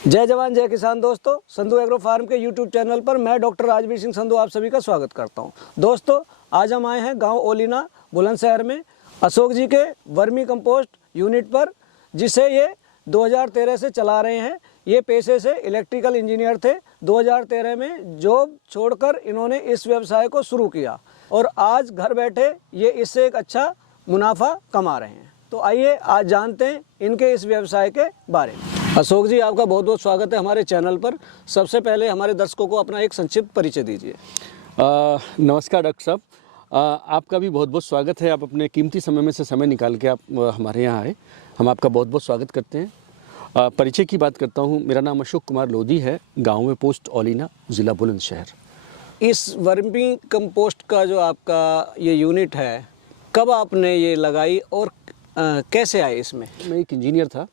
जय जवान जय किसान दोस्तों, संधू एग्रो फार्म के यूट्यूब चैनल पर मैं डॉक्टर राजवीर सिंह संधू आप सभी का स्वागत करता हूं। दोस्तों, आज हम आए हैं गांव ओलीना बुलंदशहर में अशोक जी के वर्मी कंपोस्ट यूनिट पर, जिसे ये 2013 से चला रहे हैं। ये पेशे से इलेक्ट्रिकल इंजीनियर थे। 2013 में जॉब छोड़कर इन्होंने इस व्यवसाय को शुरू किया और आज घर बैठे ये इससे एक अच्छा मुनाफा कमा रहे हैं। तो आइए आज जानते हैं इनके इस व्यवसाय के बारे में। अशोक जी, आपका बहुत बहुत स्वागत है हमारे चैनल पर। सबसे पहले हमारे दर्शकों को अपना एक संक्षिप्त परिचय दीजिए। नमस्कार डॉक्टर साहब, आपका भी बहुत बहुत स्वागत है। आप अपने कीमती समय में से समय निकाल के आप हमारे यहाँ आए, हम आपका बहुत बहुत स्वागत करते हैं। परिचय की बात करता हूँ। मेरा नाम अशोक कुमार लोधी है, गाँव में पोस्ट ओलीना, ज़िला बुलंदशहर। इस वर्मी कंपोस्ट का जो आपका ये यूनिट है, कब आपने ये लगाई और कैसे आए इसमें? मैं एक इंजीनियर था।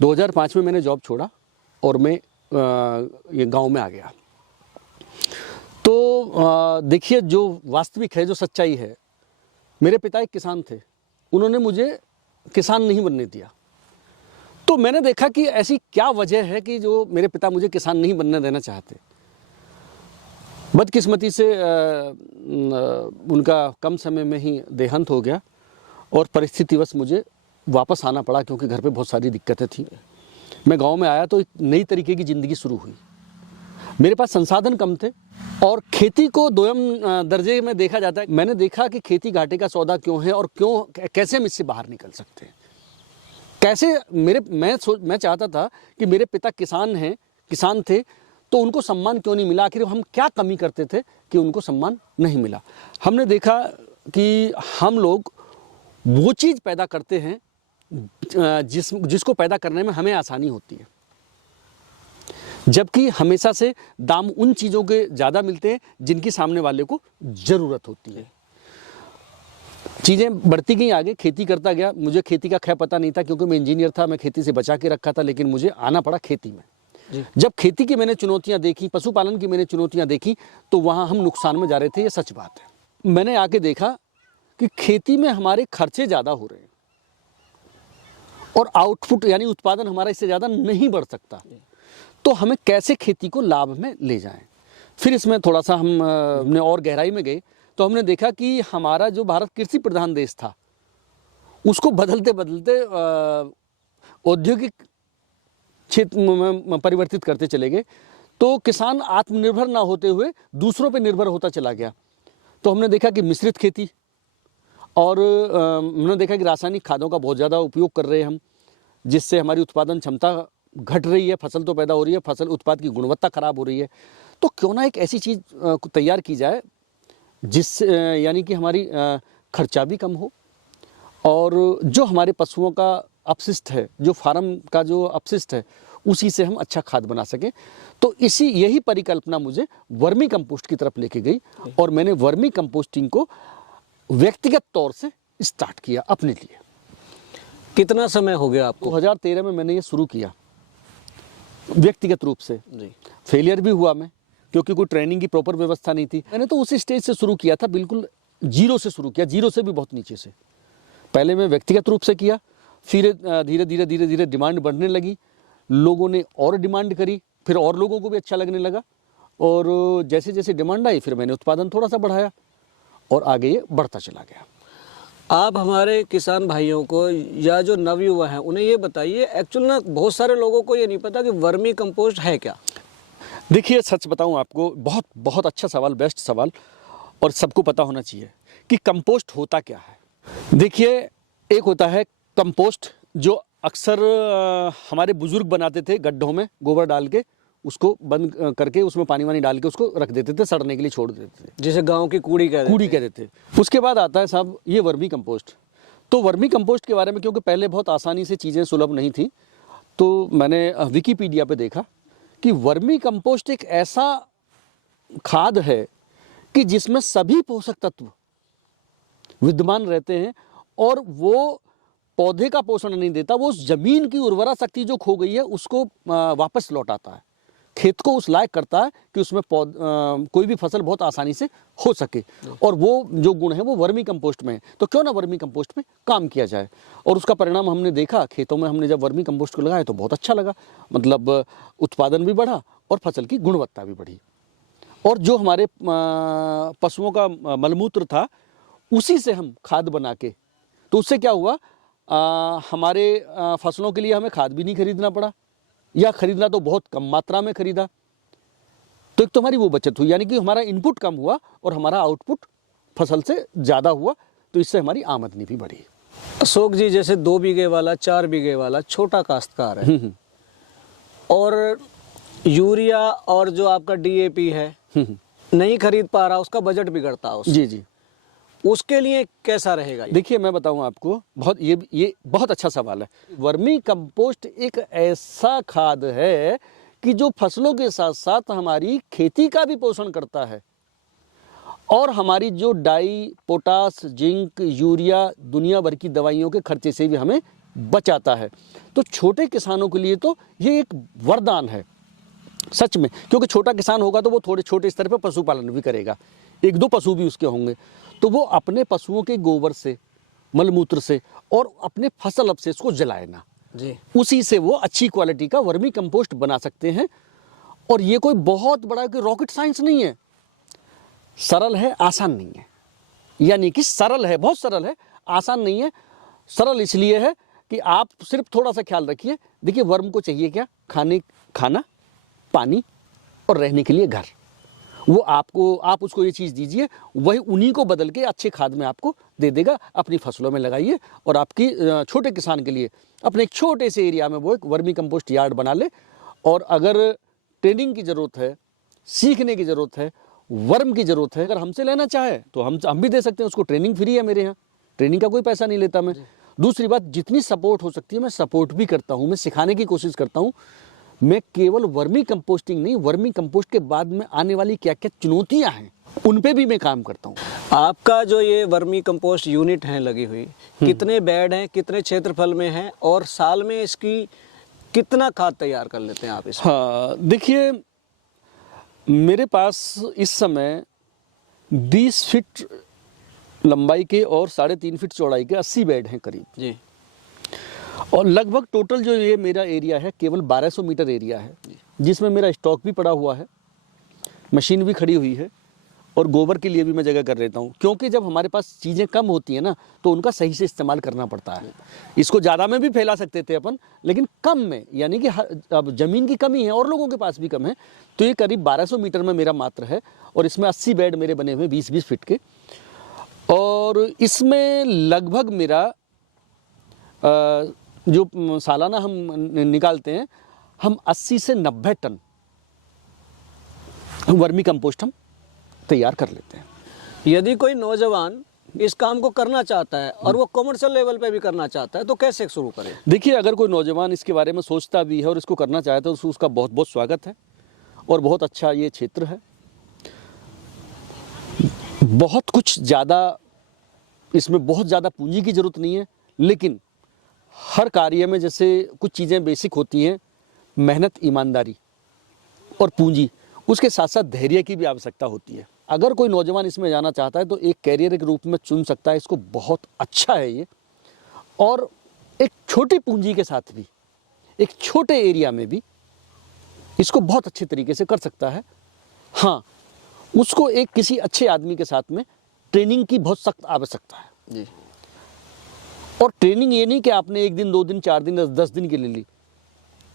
2005 में मैंने जॉब छोड़ा और मैं ये गांव में आ गया। तो देखिए, जो वास्तविक है, जो सच्चाई है, मेरे पिता एक किसान थे। उन्होंने मुझे किसान नहीं बनने दिया। तो मैंने देखा कि ऐसी क्या वजह है कि जो मेरे पिता मुझे किसान नहीं बनने देना चाहते। बदकिस्मती से उनका कम समय में ही देहांत हो गया और परिस्थितिवश मुझे वापस आना पड़ा, क्योंकि घर पे बहुत सारी दिक्कतें थी। मैं गांव में आया तो एक नई तरीके की ज़िंदगी शुरू हुई। मेरे पास संसाधन कम थे और खेती को दोयम दर्जे में देखा जाता है। मैंने देखा कि खेती घाटे का सौदा क्यों है और कैसे हम इससे बाहर निकल सकते हैं। कैसे मैं चाहता था कि मेरे पिता किसान थे, तो उनको सम्मान क्यों नहीं मिला? आखिर हम क्या कमी करते थे कि उनको सम्मान नहीं मिला? हमने देखा कि हम लोग वो चीज़ पैदा करते हैं जिसको पैदा करने में हमें आसानी होती है, जबकि हमेशा से दाम उन चीज़ों के ज़्यादा मिलते हैं जिनकी सामने वाले को ज़रूरत होती है। चीज़ें बढ़ती गई आगे, खेती करता गया। मुझे खेती का खैर पता नहीं था, क्योंकि मैं इंजीनियर था। मैं खेती से बचा के रखा था, लेकिन मुझे आना पड़ा खेती में। जब खेती की मैंने चुनौतियाँ देखी, पशुपालन की मैंने चुनौतियाँ देखी, तो वहाँ हम नुकसान में जा रहे थे। ये सच बात है। मैंने आके देखा कि खेती में हमारे खर्चे ज़्यादा हो रहे हैं और आउटपुट यानी उत्पादन हमारा इससे ज़्यादा नहीं बढ़ सकता। तो हमें कैसे खेती को लाभ में ले जाएं? फिर इसमें थोड़ा सा हमने और गहराई में गए तो हमने देखा कि हमारा जो भारत कृषि प्रधान देश था, उसको बदलते बदलते औद्योगिक क्षेत्र में परिवर्तित करते चले गए। तो किसान आत्मनिर्भर ना होते हुए दूसरों पर निर्भर होता चला गया। तो हमने देखा कि मिश्रित खेती और हमने देखा कि रासायनिक खादों का बहुत ज़्यादा उपयोग कर रहे हैं हम, जिससे हमारी उत्पादन क्षमता घट रही है। फसल तो पैदा हो रही है, फसल उत्पाद की गुणवत्ता खराब हो रही है। तो क्यों ना एक ऐसी चीज़ तैयार की जाए जिससे यानी कि हमारी खर्चा भी कम हो और जो हमारे पशुओं का अपशिष्ट है, जो फार्म का जो अपशिष्ट है, उसी से हम अच्छा खाद बना सकें। तो यही परिकल्पना मुझे वर्मी कंपोस्ट की तरफ लेके गई और मैंने वर्मी कंपोस्टिंग को व्यक्तिगत तौर से स्टार्ट किया अपने लिए। कितना समय हो गया आपको? 2013 में मैंने ये शुरू किया व्यक्तिगत रूप से जी। फेलियर भी हुआ मैं, क्योंकि कोई ट्रेनिंग की प्रॉपर व्यवस्था नहीं थी। मैंने तो उसी स्टेज से शुरू किया था, बिल्कुल जीरो से शुरू किया, जीरो से भी बहुत नीचे से। पहले मैं व्यक्तिगत रूप से किया, फिर धीरे धीरे डिमांड बढ़ने लगी। लोगों ने और डिमांड करी, फिर और लोगों को भी अच्छा लगने लगा और जैसे जैसे डिमांड आई, फिर मैंने उत्पादन थोड़ा सा बढ़ाया और आगे ये बढ़ता चला गया। आप हमारे किसान भाइयों को या जो नवयुवा हैं उन्हें ये बताइए, एक्चुअल ना बहुत सारे लोगों को ये नहीं पता कि वर्मी कंपोस्ट है क्या। देखिए, सच बताऊं आपको, बहुत बहुत अच्छा सवाल, बेस्ट सवाल, और सबको पता होना चाहिए कि कंपोस्ट होता क्या है। देखिए, एक होता है कंपोस्ट जो अक्सर हमारे बुजुर्ग बनाते थे, गड्ढों में गोबर डाल के उसको बंद करके उसमें पानी वानी डाल के उसको रख देते थे, सड़ने के लिए छोड़ देते थे, जिसे गांव की कूड़ी कहते थे। उसके बाद आता है साहब ये वर्मी कंपोस्ट। तो वर्मी कंपोस्ट के बारे में, क्योंकि पहले बहुत आसानी से चीज़ें सुलभ नहीं थी, तो मैंने विकिपीडिया पे देखा कि वर्मी कंपोस्ट एक ऐसा खाद है कि जिसमें सभी पोषक तत्व विद्यमान रहते हैं और वो पौधे का पोषण नहीं देता, वो उस जमीन की उर्वरा शक्ति जो खो गई है उसको वापस लौटाता है, खेत को उस लायक करता है कि उसमें कोई भी फसल बहुत आसानी से हो सके। और वो जो गुण है वो वर्मी कंपोस्ट में है। तो क्यों ना वर्मी कंपोस्ट में काम किया जाए। और उसका परिणाम हमने देखा, खेतों में हमने जब वर्मी कंपोस्ट को लगाया तो बहुत अच्छा लगा। मतलब उत्पादन भी बढ़ा और फसल की गुणवत्ता भी बढ़ी। और जो हमारे पशुओं का मलमूत्र था उसी से हम खाद बना के, तो उससे क्या हुआ, हमारे फसलों के लिए हमें खाद भी नहीं खरीदना पड़ा, या खरीदना तो बहुत कम मात्रा में खरीदा। तो एक तो हमारी वो बचत हुई, यानी कि हमारा इनपुट कम हुआ और हमारा आउटपुट फसल से ज़्यादा हुआ, तो इससे हमारी आमदनी भी बढ़ी। अशोक जी, जैसे 2 बीघे वाला, 4 बीघे वाला छोटा काश्तकार है और यूरिया और जो आपका DAP है नहीं खरीद पा रहा, उसका बजट बिगड़ता है उससे। जी जी, उसके लिए कैसा रहेगा ये? देखिए मैं बताऊं आपको, ये बहुत अच्छा सवाल है। वर्मी कंपोस्ट एक ऐसा खाद है कि जो फसलों के साथ साथ हमारी खेती का भी पोषण करता है, और हमारी जो डाई, पोटास, जिंक, यूरिया, दुनिया भर की दवाइयों के खर्चे से भी हमें बचाता है। तो छोटे किसानों के लिए तो ये एक वरदान है सच में, क्योंकि छोटा किसान होगा तो वो थोड़े छोटे स्तर पर पशुपालन भी करेगा, 1-2 पशु भी उसके होंगे, तो वो अपने पशुओं के गोबर से, मलमूत्र से और अपने फसल अवशेष को जलाए ना जी, उसी से वो अच्छी क्वालिटी का वर्मी कंपोस्ट बना सकते हैं। और ये कोई बहुत बड़ा कि रॉकेट साइंस नहीं है, सरल है, आसान नहीं है। यानी कि सरल है, बहुत सरल है, आसान नहीं है। सरल इसलिए है कि आप सिर्फ थोड़ा सा ख्याल रखिए। देखिए वर्म को चाहिए क्या, खाना, पानी और रहने के लिए घर। वो आप उसको ये चीज़ दीजिए, वही उन्हीं को बदल के अच्छे खाद में आपको दे देगा। अपनी फसलों में लगाइए और आपकी छोटे किसान के लिए अपने एक छोटे से एरिया में वो एक वर्मी कंपोस्ट यार्ड बना ले। और अगर ट्रेनिंग की ज़रूरत है, सीखने की ज़रूरत है, वर्म की ज़रूरत है, अगर हमसे लेना चाहे तो हम भी दे सकते हैं उसको। ट्रेनिंग फ्री है मेरे यहाँ, ट्रेनिंग का कोई पैसा नहीं लेता मैं। दूसरी बात, जितनी सपोर्ट हो सकती है मैं सपोर्ट भी करता हूँ, मैं सिखाने की कोशिश करता हूँ। मैं केवल वर्मी कंपोस्टिंग नहीं, वर्मी कंपोस्ट के बाद में आने वाली क्या क्या चुनौतियां हैं उन पे भी मैं काम करता हूँ। आपका जो ये वर्मी कंपोस्ट यूनिट है लगी हुई, कितने बेड हैं, कितने क्षेत्रफल में है, और साल में इसकी कितना खाद तैयार कर लेते हैं आप इसमें? हाँ देखिए, मेरे पास इस समय 20 फीट लंबाई के और 3.5 फीट चौड़ाई के 80 बेड हैं करीब जी, और लगभग टोटल जो ये मेरा एरिया है केवल 1200 मीटर एरिया है, जिसमें मेरा स्टॉक भी पड़ा हुआ है, मशीन भी खड़ी हुई है और गोबर के लिए भी मैं जगह कर लेता हूँ। क्योंकि जब हमारे पास चीज़ें कम होती हैं ना तो उनका सही से इस्तेमाल करना पड़ता है। इसको ज़्यादा में भी फैला सकते थे अपन, लेकिन कम में, यानी कि अब ज़मीन की कमी है और लोगों के पास भी कम है, तो ये करीब 1200 मीटर में मेरा मात्र है और इसमें 80 बेड मेरे बने हुए 20-20 फीट के। और इसमें लगभग मेरा जो सालाना हम निकालते हैं, हम 80 से 90 टन वर्मी कंपोस्ट हम तैयार कर लेते हैं। यदि कोई नौजवान इस काम को करना चाहता है और वो कमर्शियल लेवल पे भी करना चाहता है तो कैसे शुरू करे? देखिए, अगर कोई नौजवान इसके बारे में सोचता भी है और इसको करना चाहता है तो उसका बहुत बहुत स्वागत है और बहुत अच्छा ये क्षेत्र है। बहुत कुछ ज़्यादा इसमें बहुत ज़्यादा पूंजी की ज़रूरत नहीं है, लेकिन हर कार्य में जैसे कुछ चीज़ें बेसिक होती हैं, मेहनत, ईमानदारी और पूंजी, उसके साथ साथ धैर्य की भी आवश्यकता होती है। अगर कोई नौजवान इसमें जाना चाहता है तो एक कैरियर के रूप में चुन सकता है इसको, बहुत अच्छा है ये। और एक छोटी पूंजी के साथ भी, एक छोटे एरिया में भी इसको बहुत अच्छे तरीके से कर सकता है। हाँ, उसको एक किसी अच्छे आदमी के साथ में ट्रेनिंग की बहुत सख्त आवश्यकता है जी। और ट्रेनिंग ये नहीं कि आपने 1 दिन, 2 दिन, 4 दिन, 10 दिन की ले ली,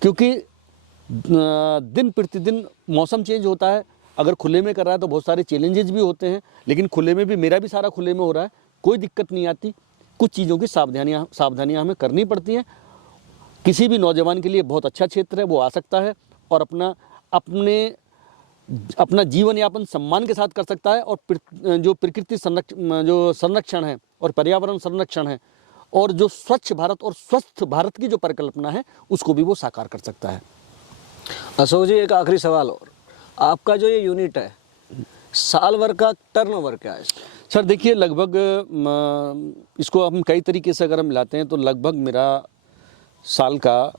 क्योंकि दिन प्रतिदिन मौसम चेंज होता है। अगर खुले में कर रहा है तो बहुत सारे चैलेंजेस भी होते हैं, लेकिन खुले में भी मेरा भी सारा खुले में हो रहा है, कोई दिक्कत नहीं आती। कुछ चीज़ों की सावधानियां हमें करनी पड़ती हैं। किसी भी नौजवान के लिए बहुत अच्छा क्षेत्र है, वो आ सकता है और अपना जीवन यापन सम्मान के साथ कर सकता है। और जो प्रकृति संरक्षण है और पर्यावरण संरक्षण है और जो स्वच्छ भारत और स्वस्थ भारत की जो परिकल्पना है उसको भी वो साकार कर सकता है। अशोक जी, एक आखिरी सवाल और, आपका जो ये यूनिट है, साल भर का टर्नओवर क्या है? सर देखिए, लगभग इसको हम कई तरीके से अगर हम मिलाते हैं तो लगभग मेरा साल का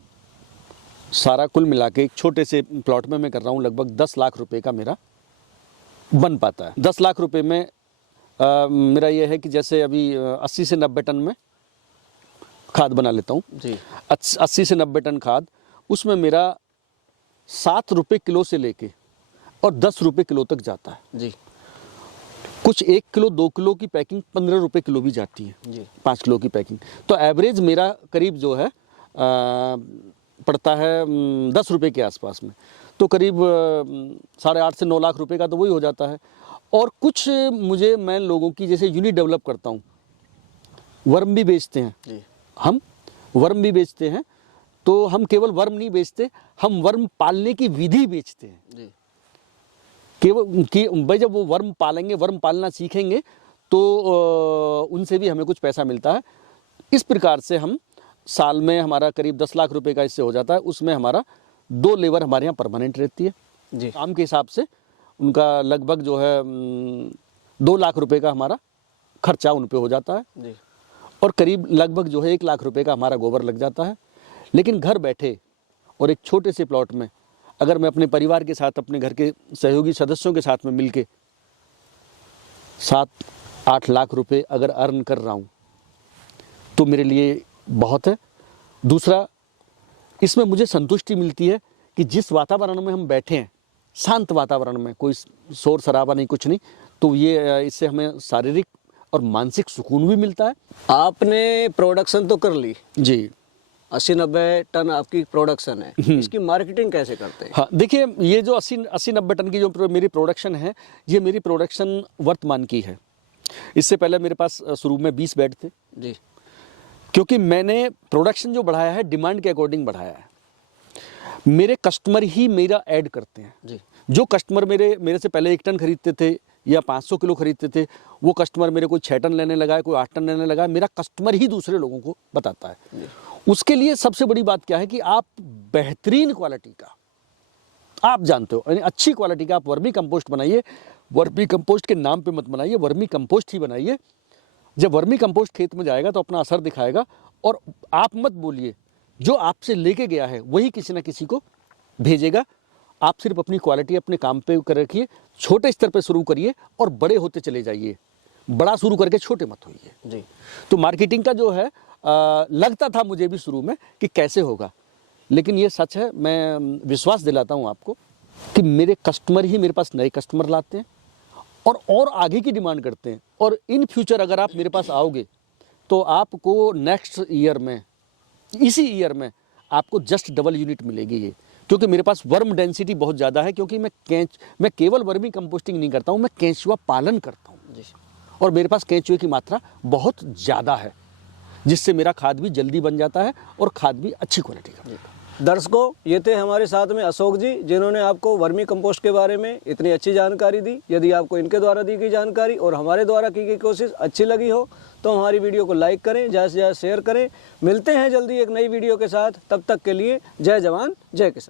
सारा कुल मिला के एक छोटे से प्लॉट में मैं कर रहा हूँ, लगभग 10 लाख रुपए का मेरा बन पाता है। 10 लाख रुपए में मेरा ये है कि जैसे अभी 80 से 90 टन में खाद बना लेता हूँ जी। 80 से 90 टन खाद, उसमें मेरा 7 रुपये किलो से लेके और 10 रुपये किलो तक जाता है जी कुछ 1 किलो 2 किलो की पैकिंग 15 रुपये किलो भी जाती है जी 5 किलो की पैकिंग। तो एवरेज मेरा करीब जो है पड़ता है 10 रुपये के आसपास में। तो करीब 8.5 से 9 लाख रुपए का तो वही हो जाता है। और कुछ मैं लोगों की जैसे यूनिट डेवलप करता हूँ, वर्म भी बेचते हैं जी हम, वर्म भी बेचते हैं। तो हम केवल वर्म नहीं बेचते, हम वर्म पालने की विधि बेचते हैं जी केवल कि भाई जब वो वर्म पालेंगे, वर्म पालना सीखेंगे तो उनसे भी हमें कुछ पैसा मिलता है। इस प्रकार से हम साल में हमारा करीब 10 लाख रुपए का इससे हो जाता है। उसमें हमारा 2 लेबर हमारे यहाँ परमानेंट रहती है जी काम के हिसाब से। उनका लगभग जो है 2 लाख रुपए का हमारा खर्चा उन पे हो जाता है जी और करीब लगभग जो है 1 लाख रुपए का हमारा गोबर लग जाता है। लेकिन घर बैठे और एक छोटे से प्लॉट में अगर मैं अपने परिवार के साथ, अपने घर के सहयोगी सदस्यों के साथ में मिलके 7-8 लाख रुपए अगर अर्न कर रहा हूँ तो मेरे लिए बहुत है। दूसरा, इसमें मुझे संतुष्टि मिलती है कि जिस वातावरण में हम बैठे हैं, शांत वातावरण में, कोई शोर शराबा नहीं, कुछ नहीं, तो ये इससे हमें शारीरिक और मानसिक सुकून भी मिलता है। आपने प्रोडक्शन तो कर ली जी 80-90 टन आपकी प्रोडक्शन है, इसकी मार्केटिंग कैसे करते हैं? हाँ, देखिए ये जो 80-90 टन की जो मेरी प्रोडक्शन है, ये मेरी प्रोडक्शन वर्तमान की है। इससे पहले मेरे पास शुरू में 20 बेड थे जी क्योंकि मैंने प्रोडक्शन जो बढ़ाया है डिमांड के अकॉर्डिंग बढ़ाया है। मेरे कस्टमर ही मेरा ऐड करते हैं जी जो कस्टमर मेरे से पहले 1 टन खरीदते थे या 500 किलो खरीदते थे, वो कस्टमर मेरे कोई 6 टन लेने लगा है, कोई 8 टन लेने लगा है। मेरा कस्टमर ही दूसरे लोगों को बताता है। उसके लिए सबसे बड़ी बात क्या है कि आप बेहतरीन क्वालिटी का, आप जानते हो, यानी अच्छी क्वालिटी का आप वर्मी कंपोस्ट बनाइए। वर्मी कंपोस्ट के नाम पे मत बनाइए, वर्मी कंपोस्ट ही बनाइए। जब वर्मी कंपोस्ट खेत में जाएगा तो अपना असर दिखाएगा। और आप मत बोलिए, जो आपसे लेके गया है वही किसी ना किसी को भेजेगा। आप सिर्फ अपनी क्वालिटी अपने काम पे कर रखिए, छोटे स्तर पे शुरू करिए और बड़े होते चले जाइए। बड़ा शुरू करके छोटे मत होइए जी। तो मार्केटिंग का जो है लगता था मुझे भी शुरू में कि कैसे होगा, लेकिन ये सच है। मैं विश्वास दिलाता हूँ आपको कि मेरे कस्टमर ही मेरे पास नए कस्टमर लाते हैं और आगे की डिमांड करते हैं। और इन फ्यूचर अगर आप मेरे पास आओगे तो आपको नेक्स्ट ईयर में, इसी ईयर में आपको जस्ट डबल यूनिट मिलेगी ये, क्योंकि मेरे पास वर्म डेंसिटी बहुत ज़्यादा है। क्योंकि मैं केवल वर्मी कंपोस्टिंग नहीं करता हूँ, मैं केंचुआ पालन करता हूँ जी और मेरे पास केंचुए की मात्रा बहुत ज़्यादा है, जिससे मेरा खाद भी जल्दी बन जाता है और खाद भी अच्छी क्वालिटी का। दर्शकों, ये थे हमारे साथ में अशोक जी, जिन्होंने आपको वर्मी कंपोस्ट के बारे में इतनी अच्छी जानकारी दी। यदि आपको इनके द्वारा दी गई जानकारी और हमारे द्वारा की गई कोशिश अच्छी लगी हो तो हमारी वीडियो को लाइक करें, ज़्यादा से ज़्यादा शेयर करें। मिलते हैं जल्दी एक नई वीडियो के साथ, तब तक के लिए जय जवान जय किसान।